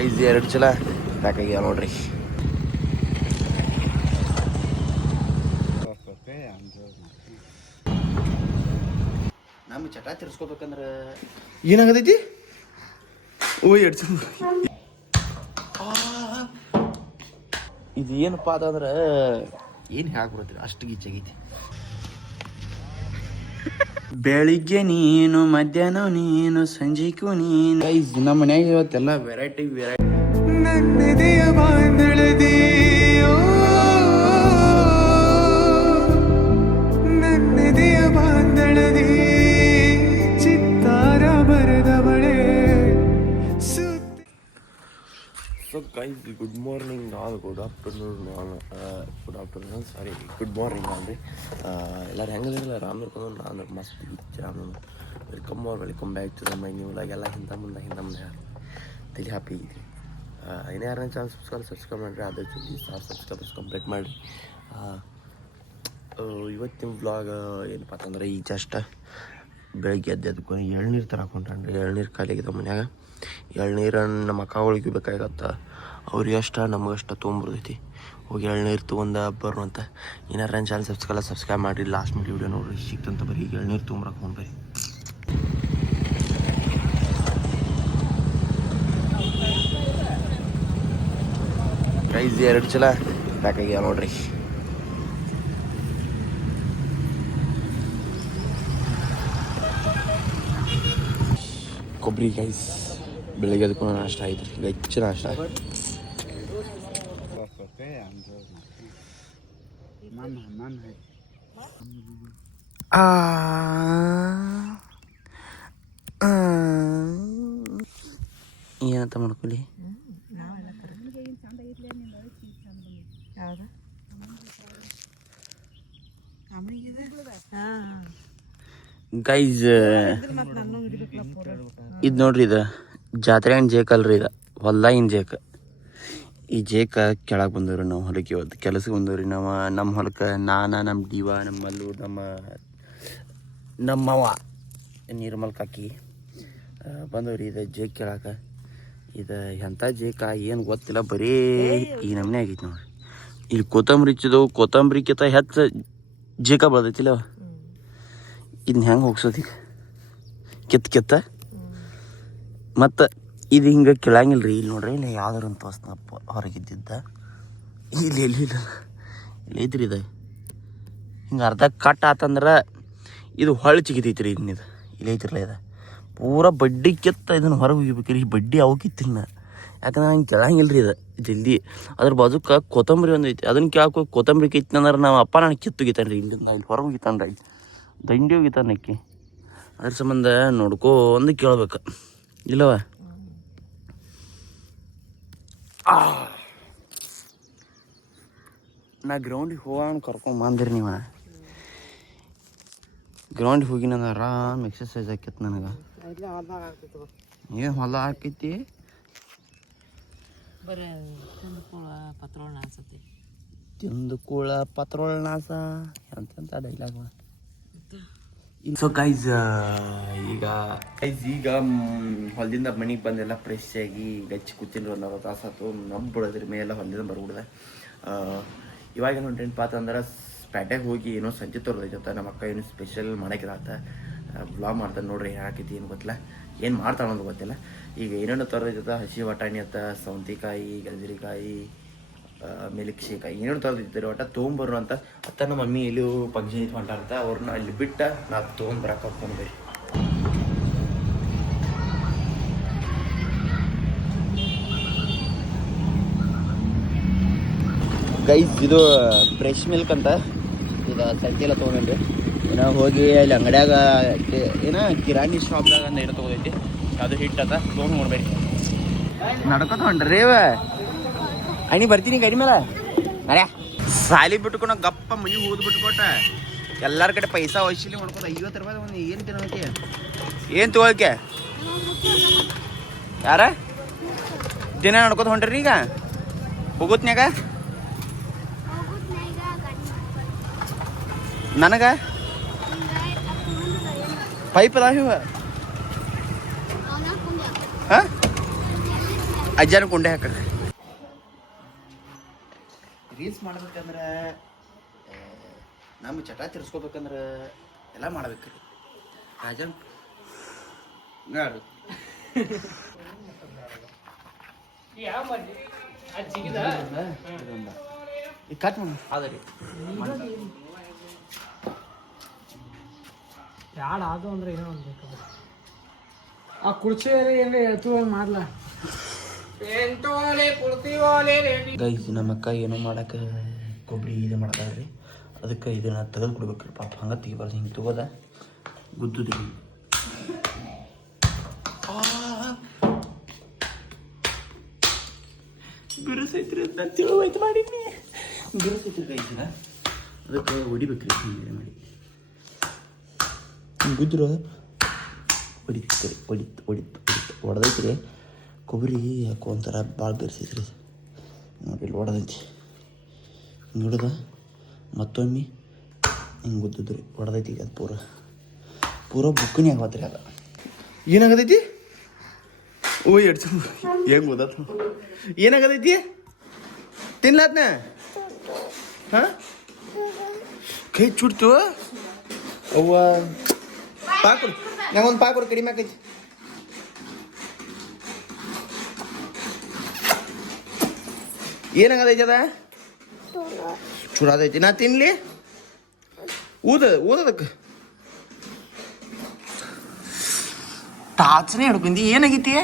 Guys 2 ಚಲ ಪ್ಯಾಕಾಗ್ಯಾವ ನೋಡ್ರಿ. ನಮ್ಮ ಚಟ ತಿರ್ಸ್ಕೋಬೇಕಂದ್ರೆ ಏನಾಗತೈತಿ? ಓ 2 ಚಲ ಇದು ಏನಪ್ಪ ಅಂತಂದ್ರೆ ಏನು ಹೇಳಕ್ ಅಷ್ಟು ಗೀಚಾಗೈತಿ. ಬೆಳಿಗ್ಗೆ ನೀನು, ಮಧ್ಯಾಹ್ನ ನೀನು, ಸಂಜೆಗೂ ನೀನು. ಗೈಸ್ ನಮ್ಮ ಮನ್ಯಾಗ ಇವತ್ತೆಲ್ಲ ವೆರೈಟಿ ನನ್ನದೆಯ ಬಾಂಧಳದಿ, ನನ್ನದೆಯ ಬಾಂಧಳದಿ ಚಿತ್ತಾರ ಬರೆದವಳೆ. So guys good morning, good afternoon sorry good morning ಅಂದರೆ ಎಲ್ಲರೂ ಹೆಂಗದಿರಲ್ಲ ರಾಮ್ ಇರ್ಕೊಂಡು ನಾನು ಮಸ್ತ್ ರಾಮ್. Welcome back to my new vlog. ಎಲ್ಲ ಹಿಂದೆ ಮುಂದೆ ತಿಳಿ ಹ್ಯಾಪಿ ಇದ್ರಿ. ಇನ್ನೂ ಯಾರನ್ನ ಚಾನಲ್ ಸಬ್ಸ್ಕ್ರೈಬ್ ಮಾಡಿರಿ, ಅದ್ರ ಜೊತೆ ಸಬ್ಸ್ಕ್ರೈಬರ್ಸ್ ಕಂಪ್ಲೀಟ್ ಮಾಡಿರಿ. ಇವತ್ತಿನ ವ್ಲಾಗ್ ಏನಪ್ಪ ಅಂತಂದ್ರೆ ಈಗ ಜಸ್ಟ್ ಬೆಳಗ್ಗೆ ಎದ್ದು ಎಳ್ನೀರು ತರಕ್ಕೆ ಹೊಂಟ್ರಿ. ಎಳ್ನೀರು ಖಾಲಿಯಾಗಿದೆ ಮನ್ಯಾಗ. ಎಳ್ನೀರನ್ನು ನಮ್ಮ ಅಕ್ಕಗಳಿಗೆ ಬೇಕಾಗತ್ತ, ಅವ್ರಿಗೆ ಅಷ್ಟ ನಮಗಷ್ಟ ತೊಗೊಂಬರ್ತೈತಿ. ಹೋಗಿ ಎಳ್ನೀರು ತೊಗೊಂಡು ಬರು ಅಂತ. ಏನಾರ ನನ್ನ ಚಾನಲ್ ಸಬ್ಸ್ಕ್ರೈಬ್ ಮಾಡಿರಿ. ಲಾಸ್ಟ್ ಮಿನಿಟ್ ವಿಡಿಯೋ ನೋಡ್ರಿ, ಸಿಕ್ತಂತ ಬರೀ ಈಗ ಎಳ್ನೀರು ತೊಗೊಂಬರಕ್ಕೆ ಹೋಗಿ ಬರ್ರಿ. ಗೈಸ್ 2 ಚಲ ಪ್ಯಾಕಾಗ್ಯಾವ ನೋಡ್ರಿ. ಕೊಬ್ಬರಿ ಗೈಸ್ ಬೆಳಿಗ್ಗೆ ಅದಕ್ಕೂ ನಾಷ್ಟ ಐತ್ರಿ, ಹೆಚ್ಚು ನಾಷ್ಟ. ಏನಂತ ಮಾಡ್ಕೊಳ್ಳಿ. ಗೈಸ್ ಇದು ನೋಡ್ರಿ, ಇದು ಜಾತ್ರೆಗಿನ ಜೇಕ್ ಅಲ್ರಿ, ಇದು ಹೊಲ್ದಾಗಿನ ಜೇಕ್. ಈ ಜೇಕ ಕೆಳಗೆ ಬಂದವ್ರಿ ನಾವು ಹೊಲಕ್ಕೆ. ಇವತ್ತು ಕೆಲಸಕ್ಕೆ ಬಂದವ್ರಿ ನಾವು. ನಮ್ಮ ಹೊಲಕ್ಕೆ ನಮ್ಮ ದೀವ, ನಮ್ಮ ಮಲ್ಲು, ನಮ್ಮವ್ವ ನಿರ್ಮಲ್ ಕಾಕಿ ಬಂದವ್ರಿ. ಇದು ಜೇಕ್ ಕೆಳಕ್ಕೆ. ಇದು ಎಂಥ ಜೇಕ ಏನು ಗೊತ್ತಿಲ್ಲ, ಬರೀ ಈ ನಮೂನೆ ಆಗೈತಿ ನೋಡ್ರಿ. ಇಲ್ಲಿ ಕೊತ್ತಂಬರಿ ಇಚ್ಚಿದವು, ಕೊತ್ತಂಬರಿಕಿಂತ ಹೆಚ್ಚು ಜೇಕ ಬೆಳ್ದೈತಿಲ್ಲ. ಇದನ್ನ ಹೆಂಗೆ ಹೋಗ್ಸೋದು ಈಗ? ಕಿತ್ತ ಮತ್ತು ಇದು ಹಿಂಗೆ ಕೆಳಂಗಿಲ್ಲ ರೀ. ಇಲ್ಲಿ ನೋಡ್ರಿ, ಇಲ್ಲ ಯಾವ್ದಾರು ಅಂತ ತೋರಿಸ್ನಪ್ಪ ಹೊರಗಿದ್ದಿದ್ದ. ಇಲ್ಲಿ ಐತ್ರಿ. ಇದು ಹಿಂಗೆ ಅರ್ಧ ಕಟ್ ಆತಂದ್ರೆ ಇದು ಹೊಳ್ಳಿ ಚಿಗಿತೈತಿ ರೀ. ಇದನ್ನಿದು ಇಲ್ಲಿ ಐತಿರಲ್ಲ, ಇದು ಪೂರ ಬಡ್ಡಿ ಕಿತ್ತ ಇದನ್ನು ಹೊರಗೆ ಹೋಗಿಬೇಕ್ರಿ. ಈ ಬಡ್ಡಿ ಅವು ಕಿತ್ತಿಲ್ಲ, ಯಾಕಂದ್ರೆ ನಂಗೆ ಕೆಳಂಗಿಲ್ಲ ರೀ ಇದು ಜಲ್ದಿ. ಅದ್ರ ಬಾಜುಕ ಕೊತ್ತಂಬರಿ ಒಂದು ಐತಿ, ಅದನ್ನ ಕೇಳಕ್ಕೆ ಕೊತ್ತಂಬರಿ ಕಿತ್ತಂದ್ರೆ ನಮ್ಮ ಅಪ್ಪ ನನಗೆ ಕಿತ್ತುಗಿತಾನೆ ರೀ. ಇಲ್ಲಿಂದ ಇಲ್ಲಿ ಹೊರಗೆ ಹೋಗಿತಾನೆ ರೀ, ದಂಡಿ ಹೋಗಿತಾನೆ ಅಕ್ಕಿ. ಅದ್ರ ಸಂಬಂಧ ನೋಡ್ಕೊಂಡು ಕೇಳ್ಬೇಕು ಇಲ್ಲವ. ನಾ ಗ್ರೌಂಡಿಗೆ ಹೋಗೋಣ ಕರ್ಕೊಂಬಂದಿರಿ ನೀವು. ಗ್ರೌಂಡಿಗೆ ಹೋಗಿ ನಾನು ಆರಾಮ್ ಎಕ್ಸರ್ಸೈಸ್ ಆಕೈತಿ ನನಗೆ. ಏನು ಹೊಲ ಹಾಕೈತಿ? ತಿಂದು ಕೂಳ ಪತ್ರೋಳ ನಾಸ ಅಂತ ಡೈಲಾಗ್. ಸೊ ಗೈಸ್ ಈಗ ಹೊಲದಿಂದ ಮನೆಗೆ ಬಂದೆಲ್ಲ ಫ್ರೆಶ್ ಆಗಿ ಗಚ್ಚಿ ಕೂತಿಲ್ಲ. ಒಂದು 40 ತಾಸು ಆಯ್ತು. ನಬ್ಬಿಡೋದ್ರಿ ಮೇಲೆಲ್ಲ ಹೊಲದಿಂದ ಬರ್ಬಿಡ್ದೆ. ಇವಾಗ ಏನು ಹೊಂಟೇನಪ್ಪ ಅಂತಂದ್ರೆ ಪೇಟೆಗೆ ಹೋಗಿ ಏನೋ ಸಂಜೆ ತೋರ್ದೈತೆ. ನಮ್ಮ ಅಕ್ಕ ಏನು ಸ್ಪೆಷಲ್ ಮಾಡೋಕ್ಕಿದಾತ, ಬ್ಲಾಗ್ ಮಾಡ್ತಾನೆ ನೋಡ್ರಿ. ಹಾಕೈತಿ ಏನು ಗೊತ್ತಿಲ್ಲ, ಏನು ಮಾಡ್ತಾಳೆ ಅನ್ನೋದು ಗೊತ್ತಿಲ್ಲ. ಈಗ ಏನೇನೋ ತೋರ್ದೈತೆ, ಹಸಿ ಬಟಾಣಿ ಅತ್ತ, ಸೌಂತಿಕಾಯಿ, ಗಜರಿಕಾಯಿ, ಮಿಲ್ಕ್ ಶೇಕಾಯಿ, ಏನೇನು ತೋರ್ದೈತೆ ಒಟ್ಟು ತೊಗೊಂಬರು ಅಂತ. ಅತ್ತ ನಮ್ಮ ಮಮ್ಮಿ ಎಲ್ಲಿ ಫಂಕ್ಷನ್ ಇತ್ತು ಹೊಂಟಾರ್ತ, ಅವ್ರನ್ನ ಅಲ್ಲಿ ಬಿಟ್ಟು ನಾವು ತೊಗೊಂಬರಕ್ಕೆ ಹಾಕೊಂಡು ಬರ್ರಿ. ಗೈಸ್ ಇದು ಫ್ರೆಶ್ ಮಿಲ್ಕ್ ಅಂತ, ಇದು ಸಂತೆ ಎಲ್ಲ ತೊಗೊಂಡ್ರಿ. ಏನೋ ಹೋಗಿ ಅಲ್ಲಿ ಅಂಗಡಿಯಾಗ ಏನೋ ಕಿರಾಣಿ ಶಾಪ್ದಾಗ ಒಂದು ಏನೋ ತೊಗೊಂಡೈತಿ, ಅದು ಹಿಟ್ಟದ ತೊಗೊಂಡು ನೋಡ್ಬೇಡಿ. ನಡ್ಕೊತ ಹೊಂಟ್ರಿ ಇವ ಅಣ್ಣಿ ಬರ್ತೀನಿ ಗಡಿ ಮೇಲೆ. ಅರ್ಯಾ ಸಾಲಿ ಬಿಟ್ಕೊಂಡು ಗಪ್ಪ ಮನೆ ಹೋದ್ ಬಿಟ್ಕೊಟ್ಟ ಎಲ್ಲರ ಕಡೆ ಪೈಸಾ ವಸೂಲಿ ಮಾಡ್ಕೊತ 50 ರೂಪಾಯಿ ಒಂದು ಏನು ತಿನ್ನೋಕೆ ಏನು ತೊಗೊಳಕ್ಕೆ ಯಾರ ದಿನ ನಡ್ಕೊತ ಹೊಂಟ್ರಿ ಈಗ ಹೋಗುತ್ನ್ಯಾಗ ನನಗ ಪೈಪ್ ಅದಾವ ಇವ ಹಾಂ ಅಜ್ಜನ ಕುಂಡೆ ಹಾಕ ರೀಲ್ಸ್ ಮಾಡ್ಬೇಕಂದ್ರೆ ನಮ್ಮ ಚಟ ತಿರ್ಸ್ಕೋಬೇಕಂದ್ರೆ ಎಲ್ಲ ಮಾಡ್ಬೇಕ್ರಿ ರಾಜನ್ ಗಾಡು ಕಟ್ ಮಾಡಿ ಅದರಿ ಯಾರು ಅದು ಅಂದ್ರೆ ಏನೋ ಒಂದು ಬೇಕು ಆ ಕುರ್ಚಿ ಏನು ಹೇಳ್ತು ಮಾಡ್ಲ ಗೈಸ್ ನಮ್ಮ ಅಕ್ಕ ಏನೋ ಮಾಡಕ್ಕೆ ಕೊಬ್ಬರಿ ಇದು ಮಾಡ್ತಾರ್ರಿ ಅದಕ್ಕೆ ಇದನ್ನ ತೆಗೆದು ಕೊಡ್ಬೇಕ್ರಿ ಪಾಪ ಹಂಗೆ ತೆಗಿಬಾರ್ದು ಹಿಂಗೆ ತಗೋದ ಗುದ್ದುದ್ರಿ ಗುರುಸೈತ್ರಿ ಅಂತ ತಿಳುವೈತು ಮಾಡಿದ್ನಿ ಗುರುಸೈತ್ರಿ ಗೈಸ್ ಅದಕ್ಕೆ ಹೊಡಿಬೇಕ್ರಿ ಹಿಂಗೆ ಮಾಡಿ ಗುದ್ರು ಹೊಡಿತೀರಿ ಹೊಡಿತು ಹೊಡೆದೈತ್ರಿ ಕೊಬ್ಬರಿ ಯಾಕೋ ಒಂಥರ ಭಾಳ ಬೆರೆಸೈತ್ರಿ ನೋಡಿ ಇಲ್ಲಿ ಹೊಡೆದೈತಿ ಹಿಂಗೆ ಹಿಡ್ದ ಮತ್ತೊಮ್ಮೆ ಹಿಂಗೆ ಗುದ್ದಿದ್ರಿ ಹೊಡೆದೈತಿ ಈಗ ಅದು ಪೂರ ಬುಕ್ಕನಿ ಆಗತ್ರಿ ಅದ ಏನಾಗತೈತಿ ಓ ಎಡ್ಸು ಹೆಂಗೆ ಓದತ್ತು ಏನಾಗತೈತಿ ತಿನ್ಲಾತ್ನ ಹಾಂ ಕೈ ಚುಡ್ತು ಅವ್ವ ಪಾಕುರು ನಂಗೊಂದು ಪಾಕುರು ಕಡಿಮೆ ಆಕೈತಿ ಏನಾಗದೈತಿ ಅದ ಚೂರಾದೈತಿ ನಾ ತಿನ್ಲಿ ಊದದಕ್ಕೆ ಟಾಚನೆ ಹಿಡ್ಕೊಂಡಿ ಏನಾಗೈತಿ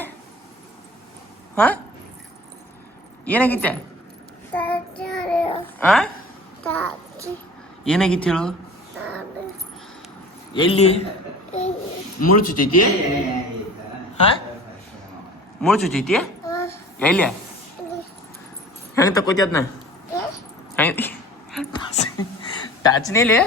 ಹಾ ಏನಾಗೈತೆ ಏನಾಗಿತ್ತು ಹೇಳು ಎಲ್ಲಿ ಮುಳ್ಳು ಚುತ್ತೈತಿ ಹಾ ಮುಳ್ಳು ಚುತ್ತೈತಿ ಎಲ್ಲಿ ಹೆಂಗೆ ತಕೋತಿ ಅದನ್ನ ಹೆಂಗೆ ಟಾಚ್ನೇಲಿ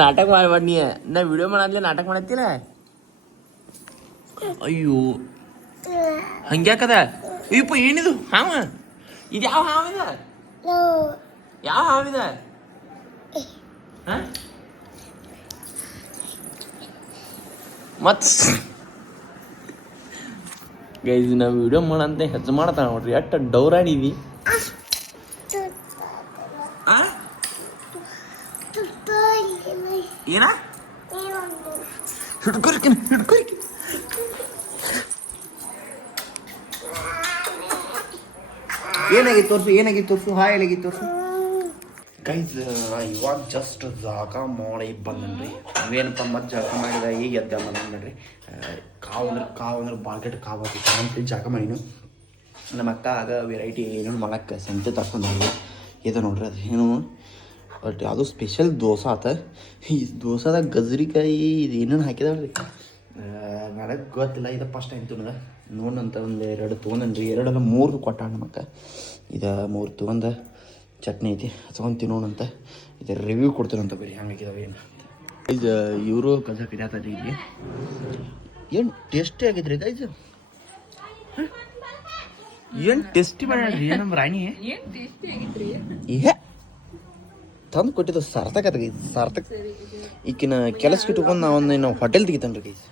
ನಾಟಕ ಮಾಡ್ಬೇಡ ನೀ ನಾ ವಿಡಿಯೋ ಮಾಡತ್ಲೆ ನಾಟಕ ಮಾಡತ್ತಿಲ್ಲ ಅಯ್ಯೋ ಹಂಗ್ಯಾಕದ ಅಯ್ಯಪ್ಪ ಏನಿದು ಹಾವ ಇದು ಯಾವ ಹಾವಿದ ಯಾವ ಹಾವಿದ ಮತ್ ಗೈಸ್ ನಾವು ವಿಡಿಯೋ ಮಾಡಂತ ಹೆಚ್ಚು ಮಾಡ್ತಾನ ನೋಡ್ರಿ ಎಷ್ಟು ಡೌರಾಡಿದಿ ಏನ ಹಿಡ್ಕೊರಿಕೆ ಏನಾಗಿತ್ತು ತೋರ್ಸು ಹಾಯ್ ಎಲಾಗಿತ್ತು ತೋರ್ಸು ಗೈಸ್ ಇವಾಗ ಜಸ್ಟ್ ಜಾಗ ಮಾಡಿ ಬಂದನ್ರಿ ಅವೇನಪ್ಪ ಮತ್ತೆ ಜಾಗ ಮಾಡಿದ ಈಗ ಎದ್ದ ಬಂದ್ರಿ ಕಾವು ಅಂದ್ರೆ ಬಾಲ್ಕೆಟ್ ಕಾವು ಹಾಕಿ ಅಂತ ಜಾಗ ಮಾಡಿನು ನಮ್ಮ ಅಕ್ಕ ಆಗ ವೆರೈಟಿ ಏನೇನು ಮಾಡಕ್ಕೆ ಸಂತೆ ತರ್ಕೊಂಡು ಇದು ನೋಡ್ರಿ ಅದು ಏನು ಬಟ್ ಅದು ಸ್ಪೆಷಲ್ ದೋಸೆ ಆತ ಈ ದೋಸೆದಾಗ ಗಜ್ರಿಕಾಯಿ ಇದು ಏನೇನು ಹಾಕಿದಾವ್ರಿ ನನಗೆ ಗೊತ್ತಿಲ್ಲ ಇದು ಫಸ್ಟ್ ಟೈಮ್ ನನಗೆ ನೋಡಂತ ಒಂದು 2 ತೊಗೊಂಡನ್ರಿ 2 3 ಕೊಟ್ಟಾಳ ನಮ್ಮ ಅಕ್ಕ ಇದು 3 ತೊಗೊಂಡು ಚಟ್ನಿ ಐತಿ ತೊಗೊಂಡು ತಿನ್ನೋಣಂತ ಇದು ರಿವ್ಯೂ ಕೊಡ್ತೀನಂತ ಬರೀ ಹಂಗಾಗಿದಾವೆ ಏನು ಇದು ಇವರು ಕಜ ಕರಿಯಾತಾರೆ ಇಲ್ಲಿ ಏನು ಟೇಸ್ಟಿ ಆಗೈತ್ರಿ ಗೈಸ್ ಏನು ಟೇಸ್ಟಿ ಮಾಡ್ರಿ ನಮ್ಮ ರಾಣಿ ಏ ತಂದು ಕೊಟ್ಟಿದ್ದು ಸಾರ್ಥಕ ಸಾರ್ಥಕ ಈಕಿನ ಕೆಲಸಕ್ಕೆ ಇಟ್ಕೊಂಡು ನಾವು ಹೋಟೆಲ್ ತೆಗಿತಾನೆ ರೀ ಗೈಸ್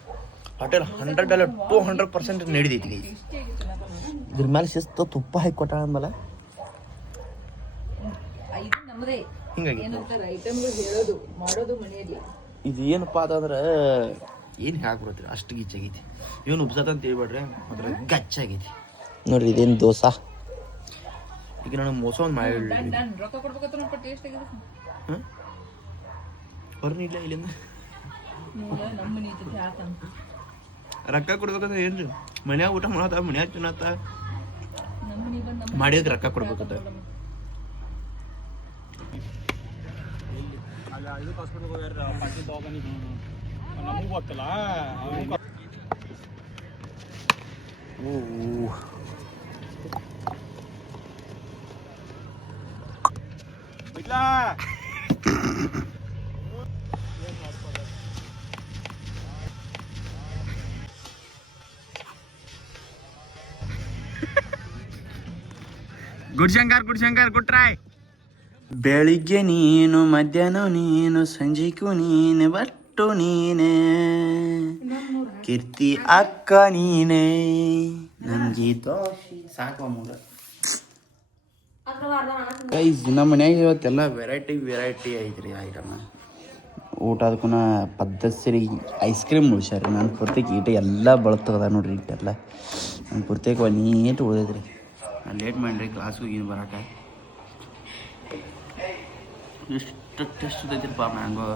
ಹೋಟೆಲ್ $100 200% ನಡಿದೈತಿ ಗೈಸ್ ಇದ್ರ ಮೇಲೆ ಶಿಸ್ತು ತುಪ್ಪ ಹಾಕಿ ಕೊಟ್ಟಾಳ ಅಂದಲ್ಲ ಹಿಂಗಾಗಿ ಇದು ಏನಪ್ಪ ಅದಂದ್ರೆ ಏನು ಹಾಕ್ಬಿಡತ್ರಿ ಅಷ್ಟು ಗಿಚ್ಚಾಗೈತಿ ಇವನು ಉಪ್ಸತ್ ಅಂತ ಹೇಳ್ಬೇಡ್ರಿ ಅದ್ರ ಗಚ್ಚಾಗೈತಿ ನೋಡ್ರಿ ಇದೇನು ದೋಸೆ ಈಗ ನನಗೆ ಮೋಸ ಒಂದು ಮಾಡಿ ಬರ್ರಿ ಇಲ್ಲ ಇಲ್ಲಿಂದ ರೊಕ್ಕ ಕೊಡ್ಬೇಕಂದ್ರೆ ಏನ್ರಿ ಮನ್ಯಾಗ ಊಟ ಮಾಡತ್ತ ಮನ್ಯಾಗ ತಿನ್ನತ್ತ ಮಾಡಿದ್ರೆ ರೊಕ್ಕ ಕೊಡ್ಬೇಕಂತ ನಮಗೂ ಗೊತ್ತಿಲ್ಲ ಗುಡ್ ಶಂಕರ್ ಗುಡ್ ಟ್ರೈ ಬೆಳಿಗ್ಗೆ ನೀನು ಮಧ್ಯಾಹ್ನ ನೀನು ಸಂಜೆಗೂ ನೀನು ಪುಟ್ಟು ನೀನೇ ಕೀರ್ತಿ ಅಕ್ಕ ನೀನೇ ನಮ್ಗೆ ದೋಷಿ ಸಾಕು ಮೂಡ ಗೈಸ್ ನಮ್ಮ ಮನ್ಯಾಗ ಇವತ್ತೆಲ್ಲ ವೆರೈಟಿ ಐತ್ರಿ ಐಟಮ್ ಊಟ ಅದಕ್ಕೂ ಪದ್ಧತಿ ಸರಿ ಐಸ್ ಕ್ರೀಮ್ ಉಳ್ಸ್ಯಾರ ನಾನು ಪೂರ್ತಿಗೆ ಈಟ ಎಲ್ಲ ಬಳತದ ನೋಡ್ರಿ ಇಟ್ಟೆಲ್ಲ ನಾನು ಪೂರ್ತಿಗೆ ಒಂದು ನೀಟ್ ಉಳಿದೈತ್ರಿ ನಾನು ಲೇಟ್ ಮಾಡ್ರಿ ಕ್ಲಾಸ್ಗೆ ಹೋಗಿ ಬರೋಕೆ ಎಷ್ಟು ಟೆಸ್ಟ್ ಐತಿರಪ್ಪ ಮ್ಯಾಂಗೋ